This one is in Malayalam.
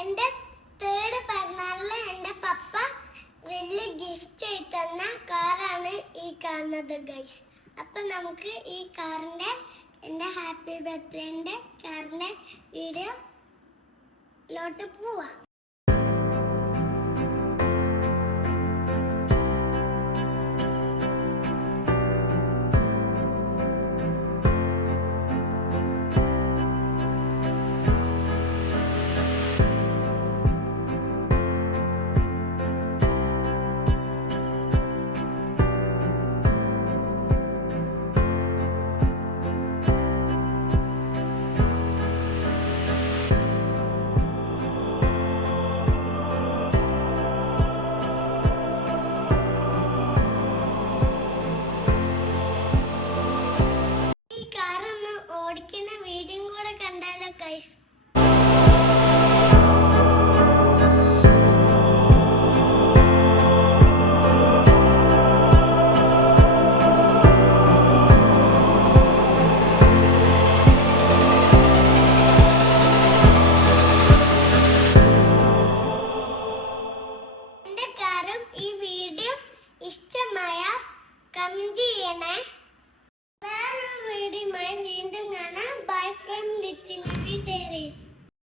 എൻ്റെ തേർഡ് പിറന്നാളിന് എൻ്റെ പപ്പ വലിയ ഗിഫ്റ്റ് ആയി തന്ന കാറാണ് ഈ കാണുന്നത് ഗൈസ്. അപ്പം നമുക്ക് ഈ കാറിൻ്റെ എൻ്റെ ഹാപ്പി ബർത്ത്ഡേൻ്റെ കാറിൻ്റെ വീഡിയോയിലോട്ട് പോവാം. ഓടിക്കുന്ന വീഡിയോ കൂടെ കണ്ടാലോ ഗൈസ്. എന്റെ കാറും ഈ വീഡിയോ ഇഷ്ടമായ കമന്റ് ചെയ്യണേ. വീണ്ടും കാണാം. Bye from little baby diaries.